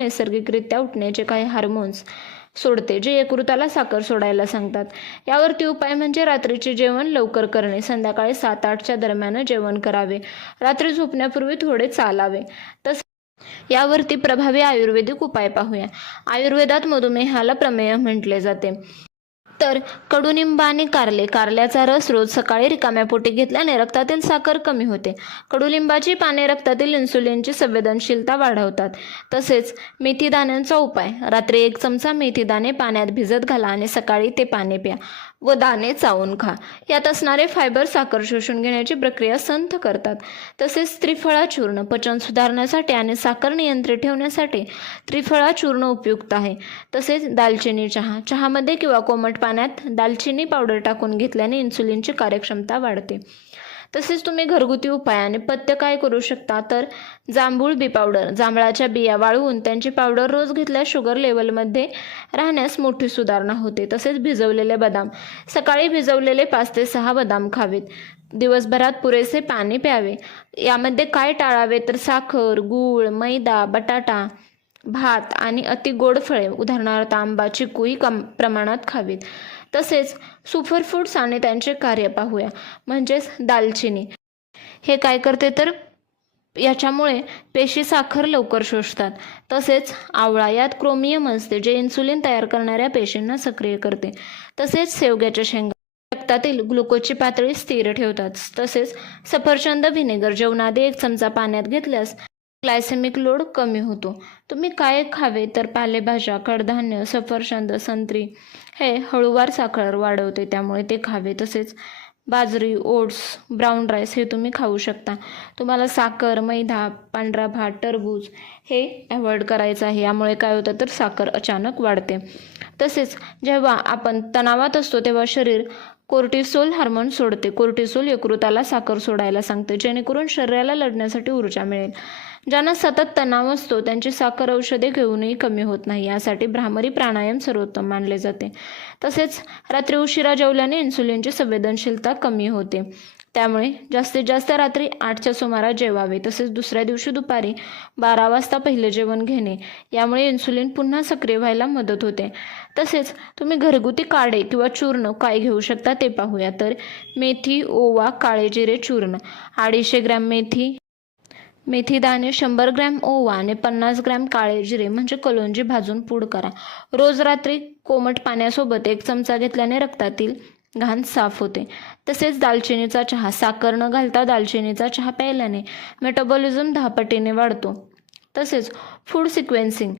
नैसर्गिकरित्या उठण्याचे काही हार्मोन्स सोडते जे यकृताला साखर सोडायला सांगतात. यावरती उपाय म्हणजे रात्रीचे जेवण लवकर करणे. संध्याकाळी 7-8च्या दरम्यान जेवण करावे. रात्री झोपण्यापूर्वी थोडे चालावे. यावरती प्रभावी आयुर्वेदिक उपाय पाहूया. आयुर्वेदात मधुमेहाला प्रमेय म्हटले जाते. तर कडुनिंब आणि कारल्याचा रस रोज सकाळी रिकाम्या पोटी घेतल्याने रक्तातील साखर कमी होते. कडुलिंबाची पाने रक्तातील इन्सुलिनची संवेदनशीलता वाढवतात. तसेच मेथी दाण्यांचा उपाय. रात्री 1 चमचा मेथी दाणे पाण्यात भिजत घाला आणि सकाळी ते पाने प्या व दाणे चावून खा. यात असणारे फायबर साखर शोषून घेण्याची प्रक्रिया संथ करतात. तसेच त्रिफळा चूर्ण पचन सुधारण्यासाठी आणि साखर नियंत्रित ठेवण्यासाठी त्रिफळा चूर्ण उपयुक्त आहे. तसेच दालचिनी चहामध्ये किंवा कोमट पाण्यात दालचिनी पावडर टाकून घेतल्याने इन्सुलिनची कार्यक्षमता वाढते. तसेच तुम्ही घरगुती उपायाने पथ्य काय करू शकता तर जांभूळ बी पावडर. जांभळाच्या बिया वाळवून त्यांची पावडर रोज घेतल्यास शुगर लेवलमध्ये राहण्यास मोठी सुधारणा होते. तसेच भिजवलेले बदाम. सकाळी भिजवलेले 5 ते 6 बदाम खावेत. दिवसभरात पुरेसे पाणी प्यावे. यामध्ये काय टाळावे तर साखर, गूळ, मैदा, बटाटा, भात आणि अति गोड फळे उदाहरणार्थ आंबा, चिकू ही कमी प्रमाणात खावीत. तसेच सुपरफूड्स आणि त्यांचे कार्य पाहूया. म्हणजेच दालचिनी हे काय करते तर याच्यामुळे पेशी साखर लवकर शोषतात. तसेच आवळा यात क्रोमियम असते जे इन्सुलिन तयार करणाऱ्या पेशींना सक्रिय करते. तसेच शेवग्याच्या शेंगा रक्तातील ग्लुकोजची पातळी स्थिर ठेवतात. तसेच सफरचंद व्हिनेगर जेवणाआधी 1 चमचा पाण्यात घेतल्यास ग्लायसेमिक लोड कमी होतो. तुम्ही काय खावे तर पालेभाज्या, कडधान्य, सफरचंद, संत्री हे हळूवार साखर वाढवते त्यामुळे ते खावे. तसेच बाजरी, ओट्स, ब्राऊन राईस हे तुम्ही खाऊ शकता. तुम्हाला साखर, मैदा, पांढरा भात, टरबूज हे अवॉइड करायचं आहे. यामुळे काय होतं तर साखर अचानक वाढते. तसेच जेव्हा आपण तणावात असतो तेव्हा शरीर कोर्टिसोल हार्मोन सोडते. कोर्टिसोल यकृताला साखर सोडायला सांगते जेणेकरून शरीराला लढण्यासाठी ऊर्जा मिळेल. ज्यांना सतत तणाव असतो त्यांची साखर औषधे घेऊनही कमी होत नाही. यासाठी भ्रामरी प्राणायाम सर्वोत्तम मानले जाते. तसेच रात्री उशिरा जेवल्याने इन्सुलिनची संवेदनशीलता कमी होते. त्यामुळे जास्तीत जास्त रात्री 8च्या सुमारास जेवावे. तसेच दुसऱ्या दिवशी दुपारी 12 वाजता पहिले जेवण घेणे. यामुळे इन्सुलिन पुन्हा सक्रिय व्हायला मदत होते. तसेच तुम्ही घरगुती काढे किंवा चूर्ण काय घेऊ शकता ते पाहूया. तर मेथी, ओवा, काळे जिरे चूर्ण 250 ग्रॅम मेथी दाणे, 100 ग्रॅम ओवा आणि 50 ग्रॅम काळे जिरे म्हणजे कलोंजी भाजून पूड करा. रोज रात्री कोमट पाण्यासोबत 1 चमचा घेतल्याने रक्तातील घाण साफ होते. तसेच दालचिनीचा चहा. साखर न घालता दालचिनीचा चहा प्यायल्याने मेटाबॉलिझम 10 पटीने वाढतो. तसेच फूड सिक्वेन्सिंग